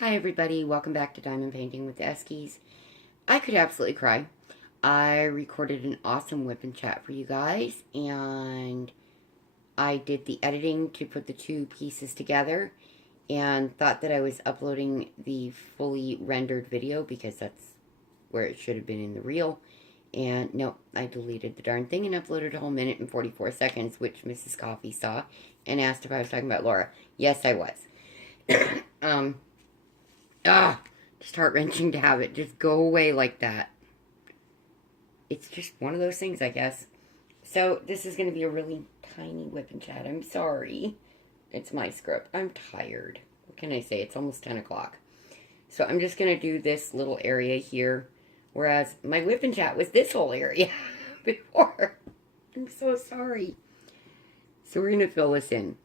Hi everybody, welcome back to Diamond Painting with the Eskies. I could absolutely cry. I recorded an awesome whip and chat for you guys, and I did the editing to put the two pieces together, and thought that I was uploading the fully rendered video because that's where it should have been in the reel. And no, I deleted the darn thing and uploaded a whole minute and 44 seconds, which Mrs. Coffee saw and asked if I was talking about Laura. Yes, I was. Just heart-wrenching to have it just go away like that. It's just one of those things, I guess. So, this is going to be a really tiny whip and chat. I'm sorry. It's my script. I'm tired. What can I say? It's almost 10 o'clock. So, I'm just going to do this little area here, whereas my whip and chat was this whole area before. I'm so sorry. So, we're going to fill this in.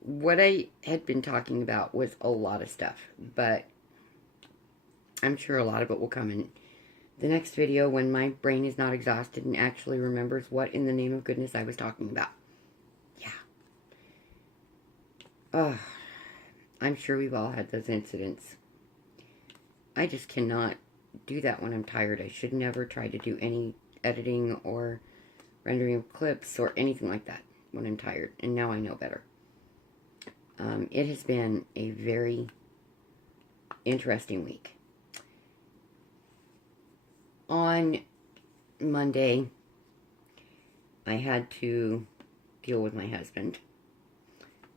What I had been talking about was a lot of stuff, but I'm sure a lot of it will come in the next video when my brain is not exhausted and actually remembers what in the name of goodness I was talking about. Yeah. I'm sure we've all had those incidents. I just cannot do that when I'm tired. I should never try to do any editing or rendering of clips or anything like that when I'm tired, and now I know better. It has been a very interesting week. On Monday, I had to deal with my husband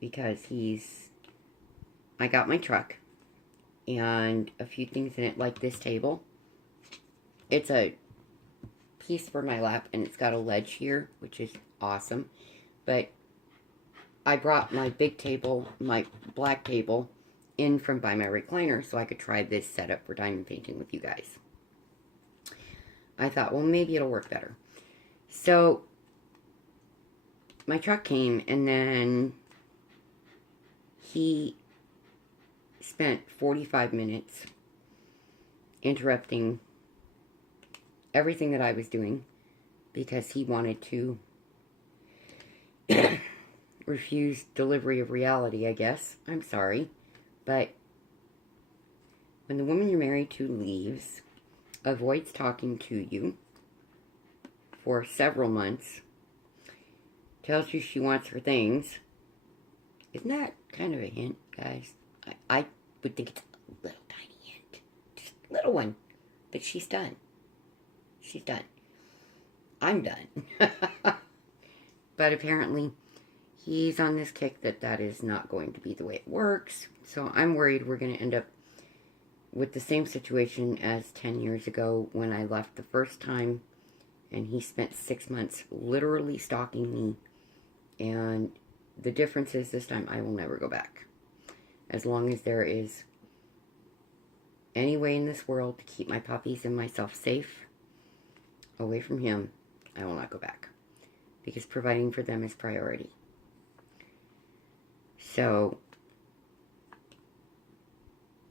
because I got my truck and a few things in it, like this table. It's a piece for my lap, and it's got a ledge here, which is awesome. But I brought my big table, my black table, in from by my recliner so I could try this setup for diamond painting with you guys. I thought, well, maybe it'll work better. So, my truck came, and then he spent 45 minutes interrupting everything that I was doing because he wanted to refuse delivery of reality, I guess. I'm sorry. But when the woman you're married to leaves, avoids talking to you for several months, tells you she wants her things, isn't that kind of a hint, guys? I would think it's a little tiny hint. Just a little one. But she's done. She's done. I'm done. But apparently, he's on this kick that is not going to be the way it works. So I'm worried we're going to end up with the same situation as 10 years ago when I left the first time, and he spent 6 months literally stalking me. And the difference is this time I will never go back. As long as there is any way in this world to keep my puppies and myself safe away from him, I will not go back. Because providing for them is priority. So,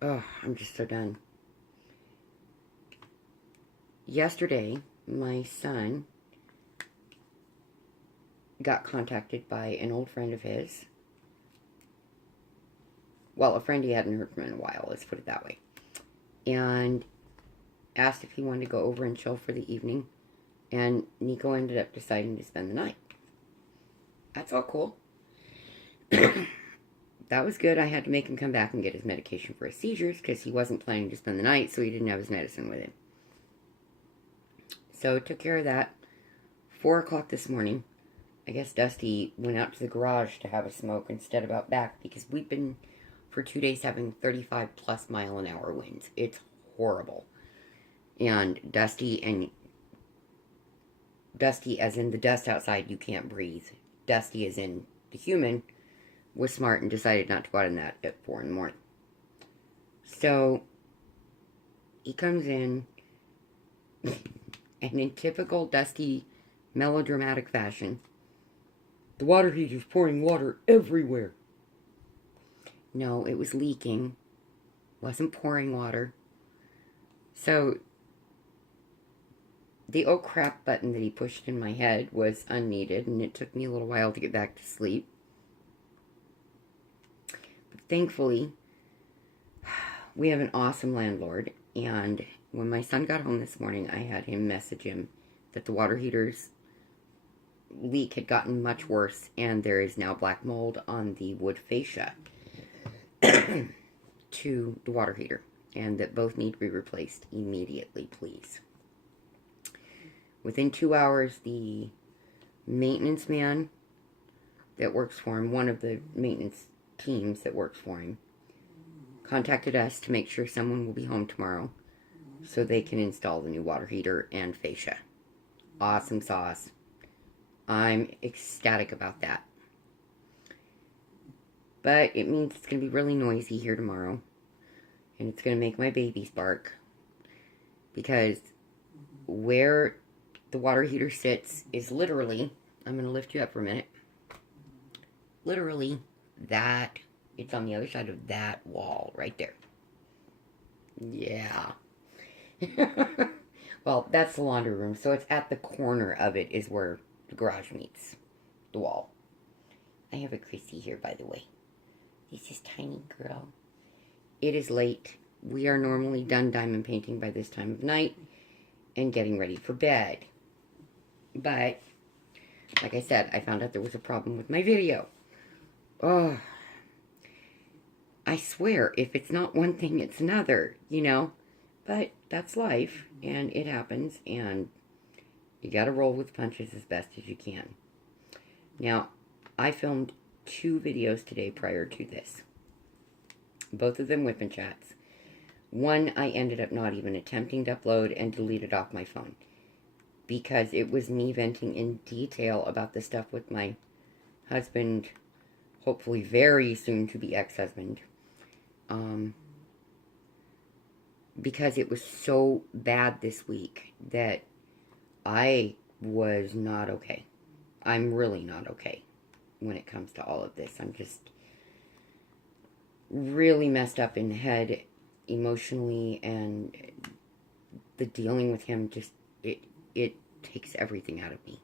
I'm just so done. Yesterday, my son got contacted by an old friend of his. Well, a friend he hadn't heard from in a while, let's put it that way. And asked if he wanted to go over and chill for the evening. And Nico ended up deciding to spend the night. That's all cool. That was good. I had to make him come back and get his medication for his seizures because he wasn't planning to spend the night, so he didn't have his medicine with him. So, took care of that. 4 o'clock this morning, I guess Dusty went out to the garage to have a smoke instead of out back because we've been, for 2 days, having 35 plus mile an hour winds. It's horrible. And Dusty as in the dust outside, you can't breathe. Dusty as in the human was smart and decided not to go out in that at 4 in the morning. So, he comes in, and in typical Dusty melodramatic fashion, the water heater's pouring water everywhere. No, it was leaking. Wasn't pouring water. So, the oh crap button that he pushed in my head was unneeded, and it took me a little while to get back to sleep. But thankfully, we have an awesome landlord, and when my son got home this morning, I had him message him that the water heater's leak had gotten much worse, and there is now black mold on the wood fascia to the water heater, and that both need to be replaced immediately, please. Within 2 hours, the maintenance man that works for him, one of the maintenance teams that works for him, contacted us to make sure someone will be home tomorrow so they can install the new water heater and fascia. Awesome sauce. I'm ecstatic about that. But it means it's going to be really noisy here tomorrow. And it's going to make my babies bark. Because where the water heater sits is literally, I'm going to lift you up for a minute. Literally, it's on the other side of that wall right there. Yeah. Well, that's the laundry room. So it's at the corner of it is where the garage meets the wall. I have a Chrissy here, by the way. This is tiny girl. It is late. We are normally done diamond painting by this time of night and getting ready for bed. But, like I said, I found out there was a problem with my video. Oh, I swear, if it's not one thing, it's another, you know? But that's life, and it happens, and you gotta roll with punches as best as you can. Now, I filmed 2 videos today prior to this. Both of them Wip Chats. One I ended up not even attempting to upload and deleted off my phone. Because it was me venting in detail about the stuff with my husband, hopefully very soon to be ex-husband. Because it was so bad this week that I was not okay. I'm really not okay when it comes to all of this. I'm just really messed up in the head emotionally, and the dealing with him just, it takes everything out of me.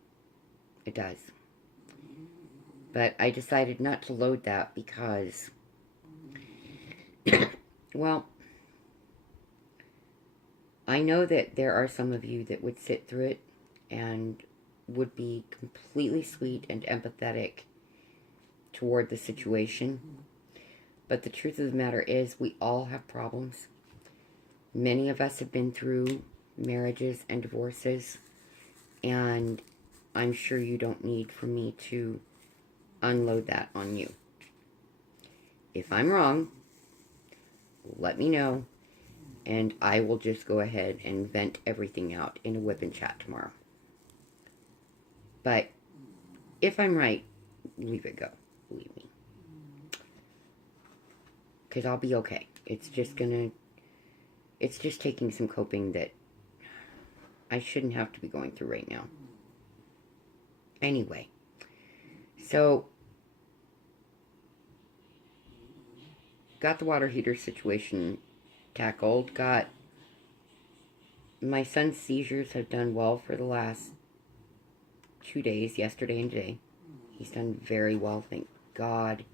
It does. But I decided not to load that because, well, I know that there are some of you that would sit through it and would be completely sweet and empathetic toward the situation. But the truth of the matter is, we all have problems. Many of us have been through marriages and divorces, and I'm sure you don't need for me to unload that on you. If I'm wrong, let me know, and I will just go ahead and vent everything out in a Wip Chat tomorrow. But if I'm right, leave it go. Believe me. Because I'll be okay. It's just taking some coping that I shouldn't have to be going through right now. Anyway. So, got the water heater situation tackled. Got my son's seizures have done well for the last 2 days, yesterday and today. He's done very well, thank God.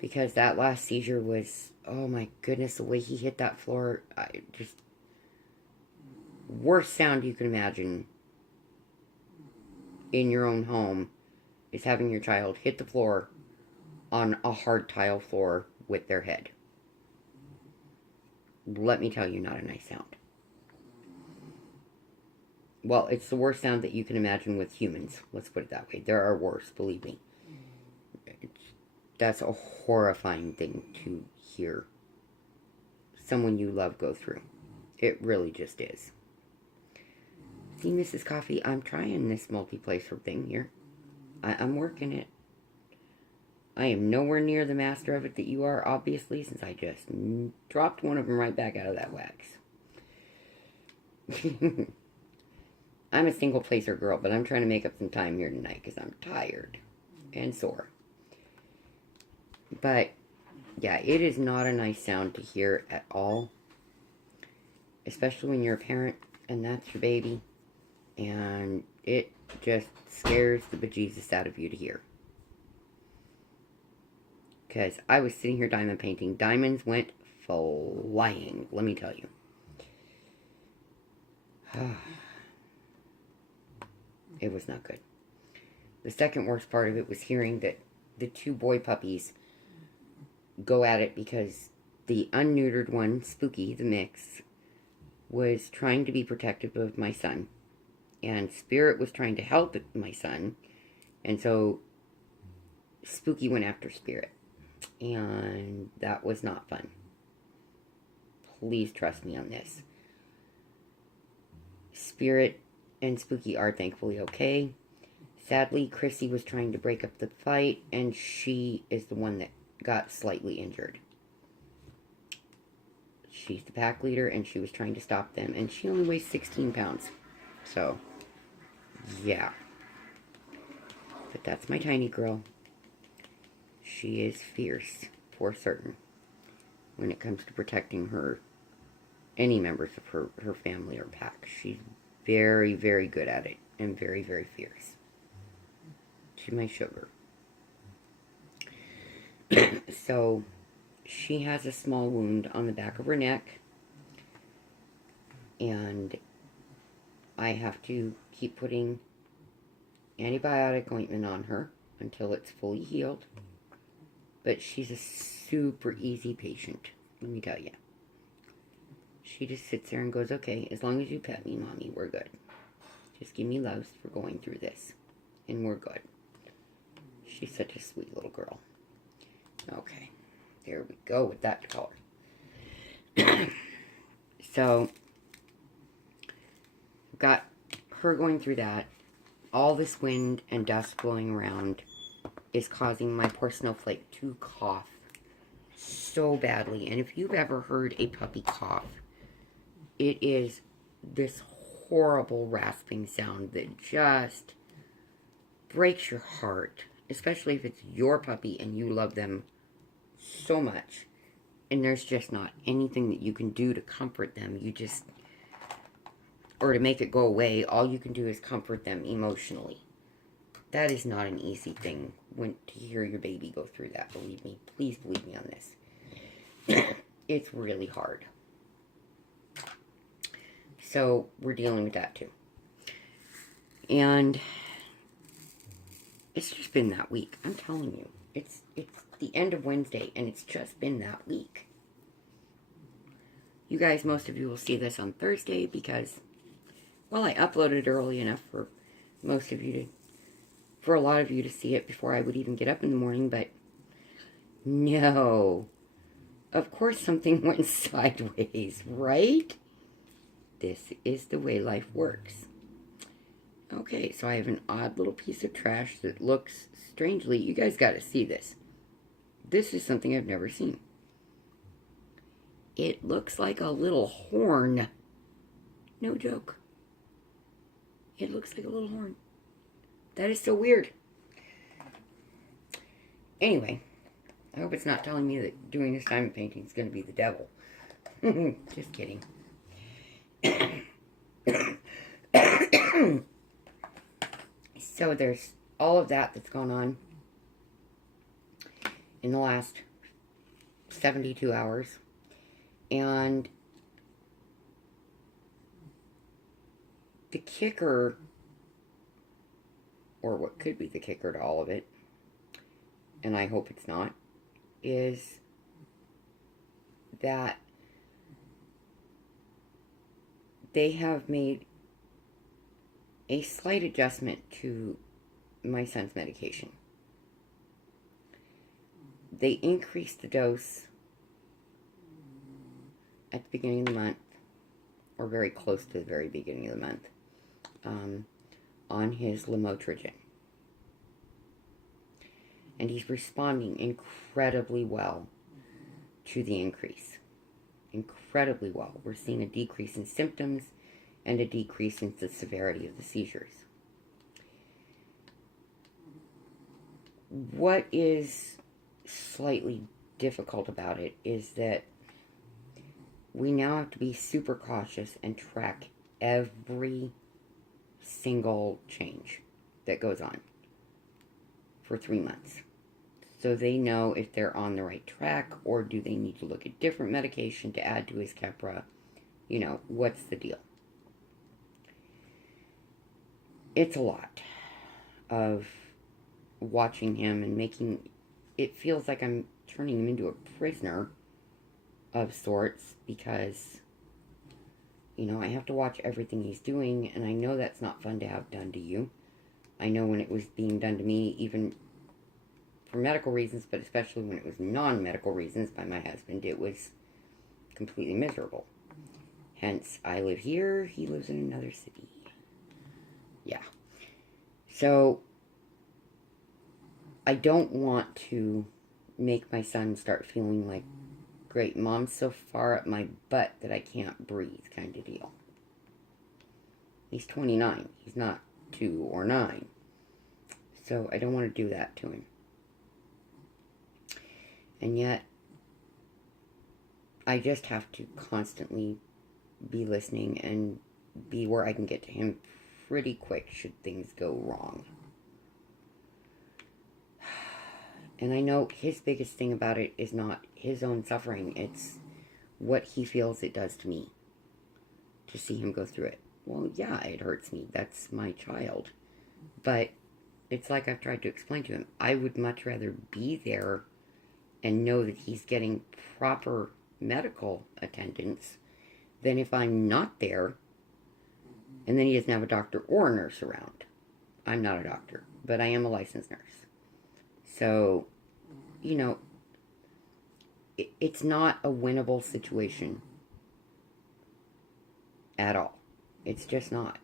Because that last seizure was, oh my goodness, the way he hit that floor, just worst sound you can imagine in your own home is having your child hit the floor on a hard tile floor with their head. Let me tell you, not a nice sound. Well, it's the worst sound that you can imagine with humans. Let's put it that way. There are worse, believe me. That's a horrifying thing to hear someone you love go through. It really just is. See, Mrs. Coffee, I'm trying this multi-placer thing here. I'm working it. I am nowhere near the master of it that you are, obviously, since I just dropped one of them right back out of that wax. I'm a single placer girl, but I'm trying to make up some time here tonight because I'm tired and sore. But, yeah, it is not a nice sound to hear at all. Especially when you're a parent and that's your baby. And it just scares the bejesus out of you to hear. Because I was sitting here diamond painting. Diamonds went flying, let me tell you. It was not good. The second worst part of it was hearing that the 2 boy puppies go at it because the unneutered one, Spooky, the mix, was trying to be protective of my son. And Spirit was trying to help my son. And so Spooky went after Spirit. And that was not fun. Please trust me on this. Spirit and Spooky are thankfully okay. Sadly, Chrissy was trying to break up the fight, and she is the one that got slightly injured. She's the pack leader, and she was trying to stop them, and she only weighs 16 pounds. So, yeah. But that's my tiny girl. She is fierce, for certain, when it comes to protecting her, any members of her family or pack. She's very, very good at it, and very, very fierce. She's my sugar. So, she has a small wound on the back of her neck, and I have to keep putting antibiotic ointment on her until it's fully healed. But she's a super easy patient, let me tell you. She just sits there and goes, okay, as long as you pet me, Mommy, we're good. Just give me loves for going through this, and we're good. She's such a sweet little girl. Okay, there we go with that color. So, got her going through that. All this wind and dust blowing around is causing my poor Snowflake to cough so badly. And if you've ever heard a puppy cough, it is this horrible rasping sound that just breaks your heart. Especially if it's your puppy and you love them so much. And there's just not anything that you can do to comfort them. You just, or to make it go away, all you can do is comfort them emotionally. That is not an easy thing to hear your baby go through that, believe me. Please believe me on this. It's really hard. So, we're dealing with that too. And it's just been that week. I'm telling you. It's the end of Wednesday, and it's just been that week. You guys, most of you will see this on Thursday because, well, I uploaded early enough for most of you to, for a lot of you to see it before I would even get up in the morning, but no. Of course something went sideways, right? This is the way life works. Okay, so I have an odd little piece of trash that looks strangely, you guys got to see this. This is something I've never seen. It looks like a little horn. No joke. It looks like a little horn. That is so weird. Anyway, I hope it's not telling me that doing this diamond painting is going to be the devil. Just kidding. So there's all of that that's gone on in the last 72 hours. And the kicker, or what could be the kicker to all of it, and I hope it's not, is that they have made a slight adjustment to my son's medication. They increased the dose at the beginning of the month, or very close to the very beginning of the month, on his lamotrigine. And he's responding incredibly well to the increase. Incredibly well. We're seeing a decrease in symptoms and a decrease in the severity of the seizures. What is slightly difficult about it is that we now have to be super cautious and track every single change that goes on for 3 months. so they know if they're on the right track, or do they need to look at different medication to add to his Keppra. You know, what's the deal? It's a lot of watching him and making... It feels like I'm turning him into a prisoner of sorts, because, you know, I have to watch everything he's doing, and I know that's not fun to have done to you. I know when it was being done to me, even for medical reasons, but especially when it was non-medical reasons by my husband, it was completely miserable. Hence, I live here, he lives in another city. Yeah. So, I don't want to make my son start feeling like, great, mom's so far up my butt that I can't breathe kind of deal. He's 29. He's not 2 or 9. So I don't want to do that to him. And yet, I just have to constantly be listening and be where I can get to him pretty quick should things go wrong. And I know his biggest thing about it is not his own suffering. It's what he feels it does to me. To see him go through it. Well, yeah, it hurts me. That's my child. But it's like I've tried to explain to him. I would much rather be there and know that he's getting proper medical attendance than if I'm not there and then he doesn't have a doctor or a nurse around. I'm not a doctor, but I am a licensed nurse. So, you know, it's not a winnable situation at all. It's just not.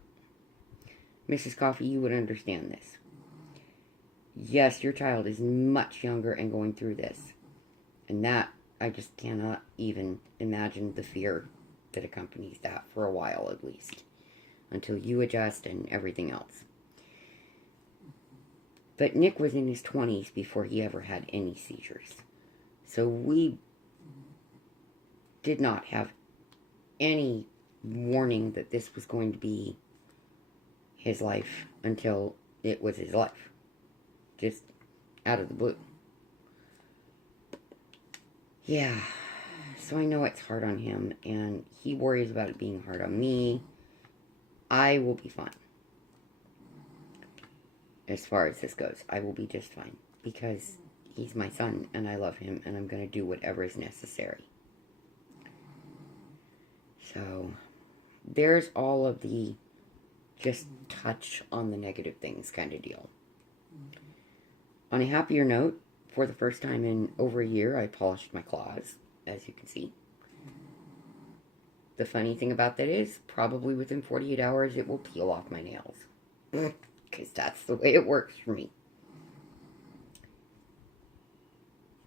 Mrs. Coffee, you would understand this. Yes, your child is much younger and going through this. And that, I just cannot even imagine the fear that accompanies that for a while at least. Until you adjust and everything else. But Nick was in his 20s before he ever had any seizures. So we did not have any warning that this was going to be his life until it was his life. Just out of the blue. Yeah, so I know it's hard on him, and he worries about it being hard on me. I will be fine. As far as this goes, I will be just fine. Because he's my son, and I love him, and I'm going to do whatever is necessary. So, there's all of the just touch on the negative things kind of deal. On a happier note, for the first time in over a year, I polished my claws, as you can see. The funny thing about that is, probably within 48 hours, it will peel off my nails. Because that's the way it works for me.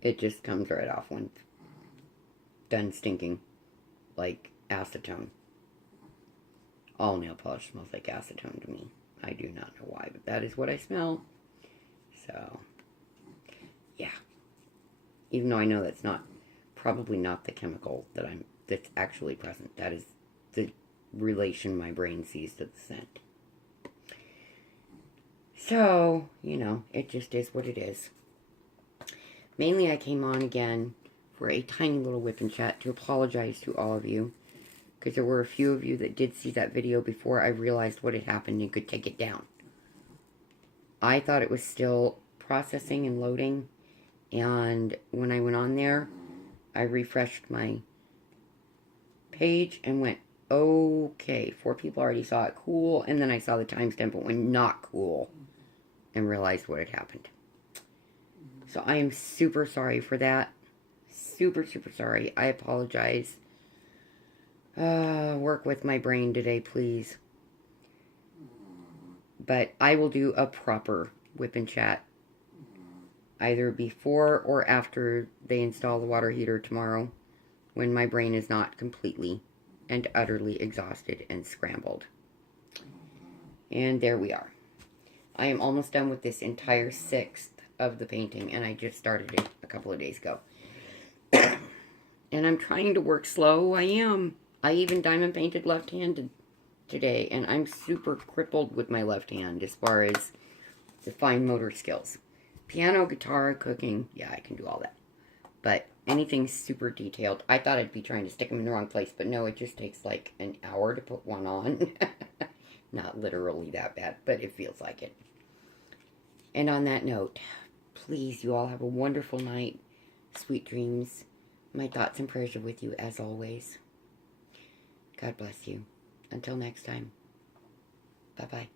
It just comes right off when done stinking. Like acetone. All nail polish smells like acetone to me. I do not know why, but that is what I smell. So, yeah. Even though I know that's probably not the chemical that's actually present. That is the relation my brain sees to the scent. So, you know, it just is what it is. Mainly I came on again for a tiny little whip and chat to apologize to all of you. Because there were a few of you that did see that video before I realized what had happened and could take it down. I thought it was still processing and loading. And when I went on there, I refreshed my page and went, okay, 4 people already saw it, cool. And then I saw the timestamp, but went not cool. And realized what had happened. So I am super sorry for that. Super, super sorry. I apologize. Work with my brain today, please. But I will do a proper whip and chat. Either before or after they install the water heater tomorrow. When my brain is not completely and utterly exhausted and scrambled. And there we are. I am almost done with this entire 6th of the painting, and I just started it a couple of days ago. And I'm trying to work slow. I am. I even diamond painted left-handed today, and I'm super crippled with my left hand as far as the fine motor skills. Piano, guitar, cooking. Yeah, I can do all that. But anything super detailed. I thought I'd be trying to stick them in the wrong place, but no, it just takes like an hour to put one on. Not literally that bad, but it feels like it. And on that note, please, you all have a wonderful night. Sweet dreams. My thoughts and prayers are with you as always. God bless you. Until next time. Bye-bye.